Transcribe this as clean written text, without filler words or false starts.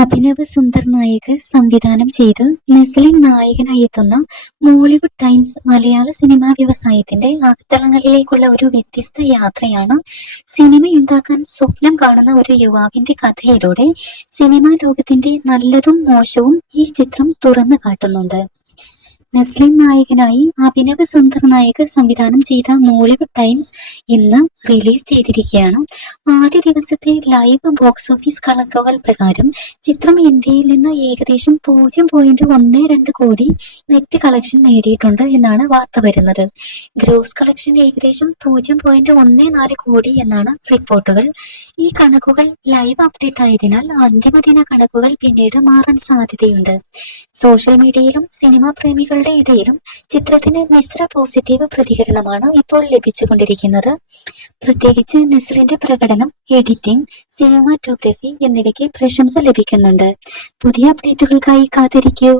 അഭിനവ് സുന്ദർ നായക് സംവിധാനം ചെയ്ത് നസ്ലിൻ നായകനായി എത്തുന്ന മോളിവുഡ് ടൈംസ് മലയാള സിനിമാ വ്യവസായത്തിന്റെ അകത്തളങ്ങളിലേക്കുള്ള ഒരു വ്യത്യസ്ത യാത്രയാണ്. സിനിമയുണ്ടാക്കാൻ സ്വപ്നം കാണുന്ന ഒരു യുവാവിന്റെ കഥയിലൂടെ സിനിമാ ലോകത്തിന്റെ നല്ലതും മോശവും ഈ ചിത്രം തുറന്നു കാട്ടുന്നുണ്ട്. നസ്ലിൻ നായകനായി അഭിനവ് സുന്ദർ നായക് സംവിധാനം ചെയ്ത മോളിവുഡ് ടൈംസ് ഇന്ന് റിലീസ് ചെയ്തിരിക്കുകയാണ്. ആദ്യ ദിവസത്തെ ലൈവ് ബോക്സ് ഓഫീസ് കണക്കുകൾ പ്രകാരം ചിത്രം ഇന്ത്യയിൽ നിന്ന് ഏകദേശം 0.12 കോടി നെറ്റ് കളക്ഷൻ നേടിയിട്ടുണ്ട് എന്നാണ് വാർത്ത വരുന്നത്. ഗ്രോസ് കളക്ഷൻ ഏകദേശം 0.14 കോടി എന്നാണ് റിപ്പോർട്ടുകൾ. ഈ കണക്കുകൾ ലൈവ് അപ്ഡേറ്റ് ആയതിനാൽ അന്തിമദിന കണക്കുകൾ പിന്നീട് മാറാൻ സാധ്യതയുണ്ട്. സോഷ്യൽ മീഡിയയിലും സിനിമാ പ്രേമികളുടെ ഇടയിലും ചിത്രത്തിന് മിശ്ര പോസിറ്റീവ് പ്രതികരണമാണ് ഇപ്പോൾ ലഭിച്ചുകൊണ്ടിരിക്കുന്നത്. പ്രത്യേകിച്ച് നസ്ലിന്റെ പ്രകടനം, എഡിറ്റിംഗ്, സിനിമാറ്റോഗ്രഫി എന്നിവയ്ക്ക് പ്രശംസ ലഭിക്കുന്നുണ്ട്. പുതിയ അപ്ഡേറ്റുകൾക്കായി കാത്തിരിക്കൂ.